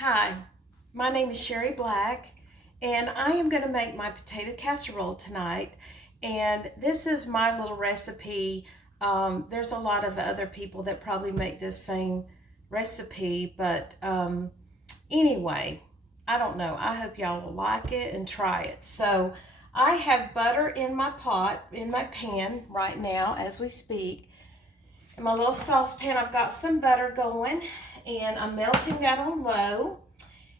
Hi, my name is Sherry Black, and I am going to make my potato casserole tonight. And this is my little recipe. There's a lot of other people that probably make this same recipe, but anyway, I don't know. I hope y'all will like it and try it. So I have butter in my pot, in my pan right now as we speak. In my little saucepan, I've got some butter going, and I'm melting that on low.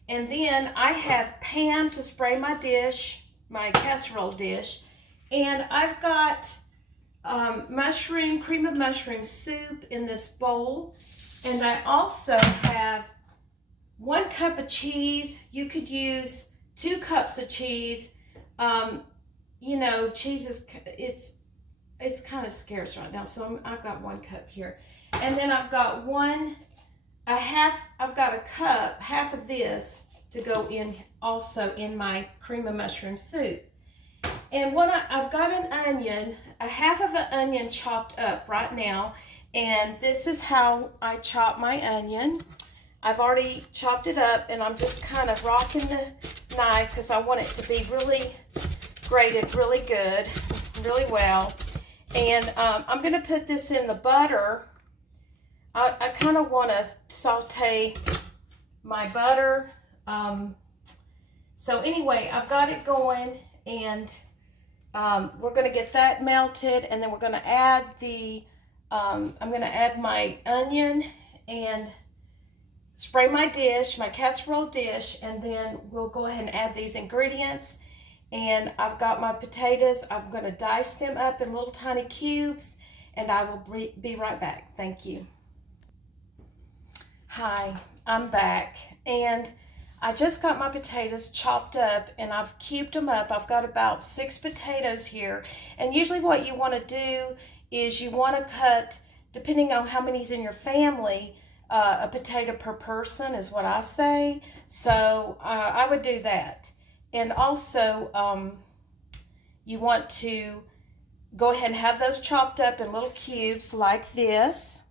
And then I have Pam to spray my dish, my casserole dish. And I've got cream of mushroom soup in this bowl. And I also have 1 cup of cheese. You could use 2 cups of cheese. You know, cheese is, it's kind of scarce right now. So I've got 1 cup here. And then I've got I've got a cup, half of this to go in also in my cream of mushroom soup. And I've got an onion, a half of an onion chopped up right now. And this is how I chop my onion. I've already chopped it up, and I'm just kind of rocking the knife because I want it to be really grated really good, really well. And I'm going to put this in the butter. I kind of want to saute my butter. So anyway, I've got it going, and we're going to get that melted, and then we're going to add I'm going to add my onion and spray my dish, my casserole dish, and then we'll go ahead and add these ingredients. And I've got my potatoes. I'm going to dice them up in little tiny cubes, and I will be right back. Thank you. Hi, I'm back, and I just got my potatoes chopped up, and I've cubed them up. I've got about 6 potatoes here, and usually what you want to do is you want to cut, depending on how many's in your family, a potato per person is what I say. So I would do that. And also you want to go ahead and have those chopped up in little cubes like this.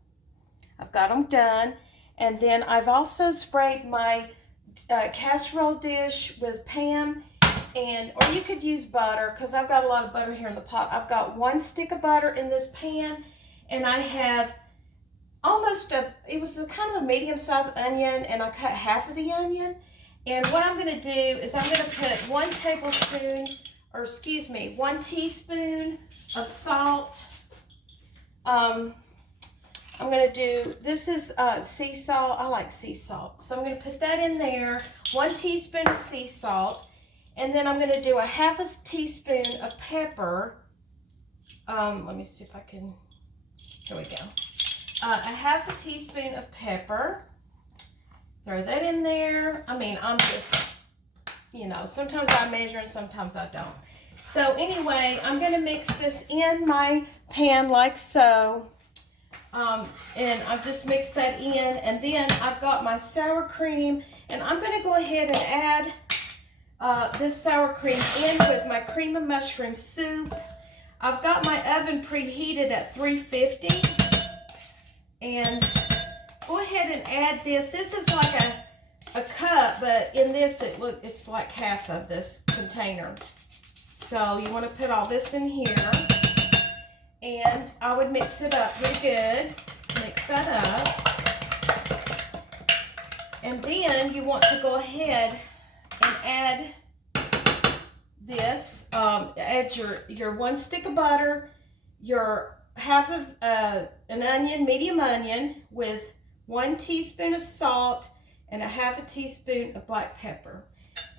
I've got them done. And then I've also sprayed my casserole dish with Pam, or you could use butter because I've got a lot of butter here in the pot. I've got 1 stick of butter in this pan, and I have it was a kind of a medium-sized onion, and I cut half of the onion. And what I'm going to do is I'm going to put 1 teaspoon of salt. I'm going to do, this is sea salt. I like sea salt. So I'm going to put that in there, 1 teaspoon of sea salt. And then I'm going to do a half a teaspoon of pepper. Let me see if I can, here we go. A half a teaspoon of pepper. Throw that in there. I mean, I'm just, you know, sometimes I measure and sometimes I don't. So anyway, I'm going to mix this in my pan like so. And I've just mixed that in, and then I've got my sour cream, and I'm going to go ahead and add this sour cream in with my cream of mushroom soup. I've got my oven preheated at 350, and go ahead and add this. This is like a cup, but in this it's like half of this container. So you want to put all this in here. And I would mix it up pretty good. Mix that up. And then you want to go ahead and add this. Add your 1 stick of butter, your half of an onion, medium onion, with 1 teaspoon of salt and a half a teaspoon of black pepper.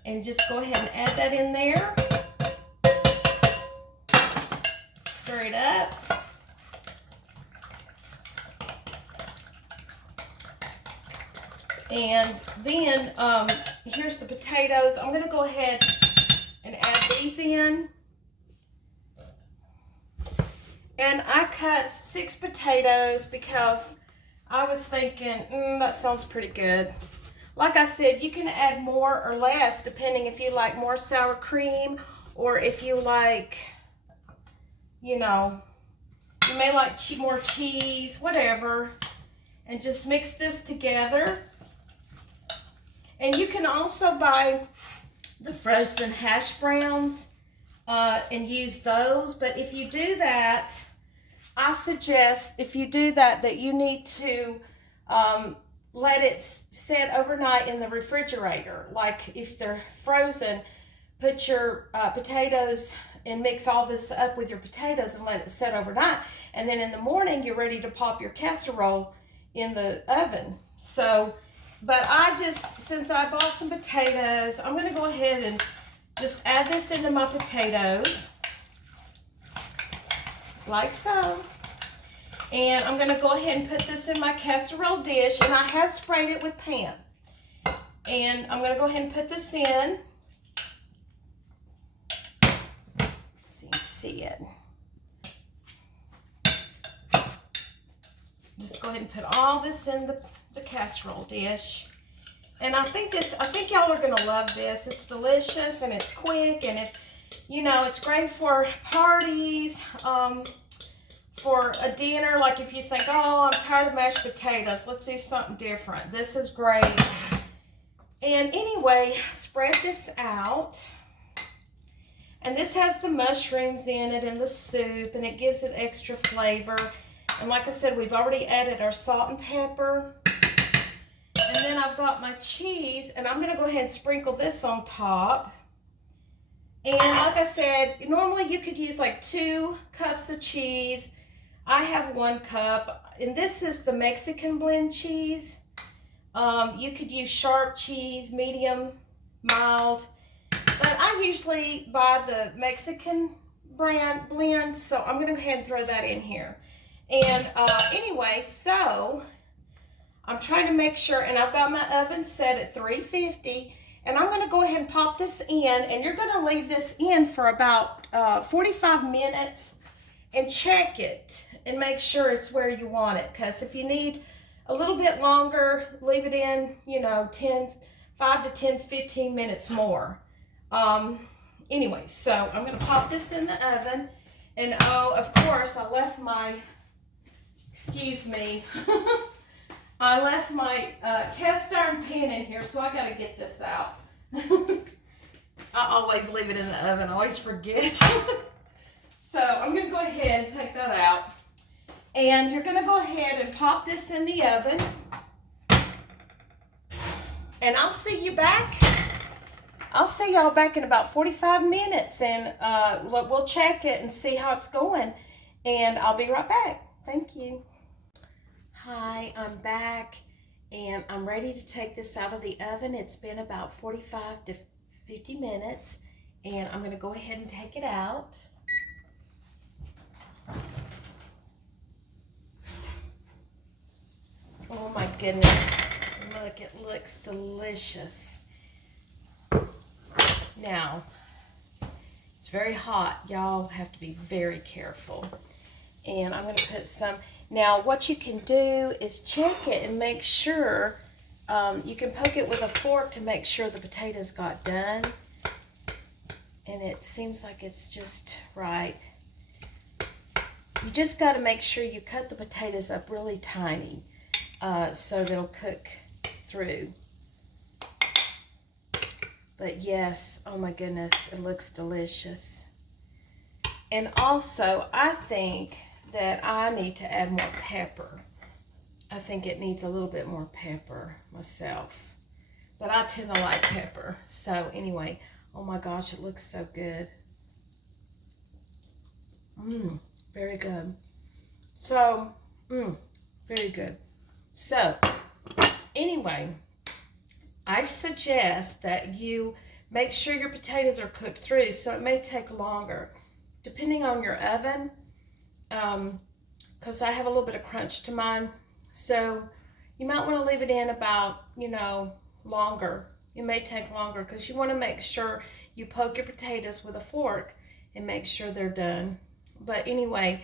And just go ahead and add that in there. Stir it up. And then here's the potatoes. I'm going to go ahead and add these in. And I cut 6 potatoes because I was thinking, that sounds pretty good. Like I said, you can add more or less depending if you like more sour cream, or if you like, you know, you may like more cheese, whatever. And just mix this together. And you can also buy the frozen hash browns and use those. But if you do that, I suggest if you do that, that you need to let it sit overnight in the refrigerator. Like if they're frozen, put your potatoes and mix all this up with your potatoes and let it sit overnight. And then in the morning, you're ready to pop your casserole in the oven. So, but I just, since I bought some potatoes, I'm gonna go ahead and just add this into my potatoes, like so. And I'm gonna go ahead and put this in my casserole dish, and I have sprayed it with Pam. And I'm gonna go ahead and put this in. So you can see it. Just go ahead and put all this in the casserole dish. And I think y'all are gonna love this. It's delicious and it's quick, and it's great for parties, for a dinner. Like if you think, oh, I'm tired of mashed potatoes, let's do something different. This is great. And anyway, spread this out. And this has the mushrooms in it and the soup, and it gives it extra flavor. And like I said, we've already added our salt and pepper. And then I've got my cheese, and I'm gonna go ahead and sprinkle this on top. And like I said, normally you could use like 2 cups of cheese. I have 1 cup, and this is the Mexican blend cheese. You could use sharp cheese, medium, mild, but I usually buy the Mexican brand blend, so I'm gonna go ahead and throw that in here. And anyway, so I'm trying to make sure, and I've got my oven set at 350, and I'm gonna go ahead and pop this in, and you're gonna leave this in for about 45 minutes and check it and make sure it's where you want it. Because if you need a little bit longer, leave it in, 5 to 10, 15 minutes more. Anyway, so I'm gonna pop this in the oven, and oh, of course, I left my, excuse me, I left my cast iron pan in here, so I gotta get this out. I always leave it in the oven, I always forget. So I'm gonna go ahead and take that out. And you're gonna go ahead and pop this in the oven. And I'll see you back. I'll see y'all back in about 45 minutes, and we'll check it and see how it's going. And I'll be right back. Thank you. Hi, I'm back, and I'm ready to take this out of the oven. It's been about 45 to 50 minutes, and I'm gonna go ahead and take it out. Oh my goodness, look, it looks delicious. Now, it's very hot. Y'all have to be very careful. And I'm gonna put some, now what you can do is check it and make sure, you can poke it with a fork to make sure the potatoes got done. And it seems like it's just right. You just gotta make sure you cut the potatoes up really tiny. So they'll cook through. But yes, oh my goodness, it looks delicious. And also, I think that I need to add more pepper. I think it needs a little bit more pepper myself. But I tend to like pepper. So anyway, oh my gosh, it looks so good. Very good. So, very good. So, anyway, I suggest that you make sure your potatoes are cooked through, so it may take longer, depending on your oven, because I have a little bit of crunch to mine. So, you might want to leave it in about, longer. It may take longer, because you want to make sure you poke your potatoes with a fork and make sure they're done. But anyway,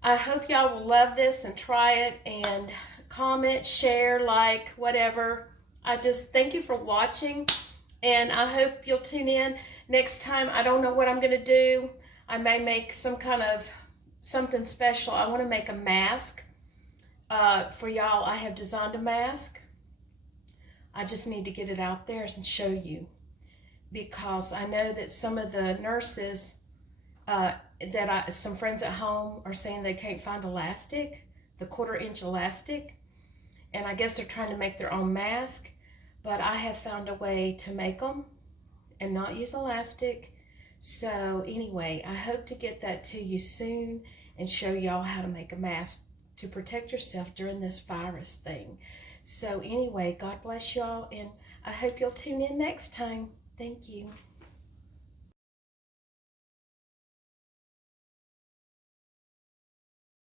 I hope y'all will love this and try it, and comment, share, like, whatever. I just thank you for watching, and I hope you'll tune in next time. I don't know what I'm gonna do. I may make some kind of something special. I want to make a mask for y'all. I have designed a mask. I just need to get it out there and show you, because I know that some of the nurses some friends at home are saying they can't find elastic, the 1/4 inch elastic, and I guess they're trying to make their own mask, but I have found a way to make them and not use elastic. So anyway, I hope to get that to you soon and show y'all how to make a mask to protect yourself during this virus thing. So anyway, God bless y'all, and I hope you'll tune in next time. Thank you.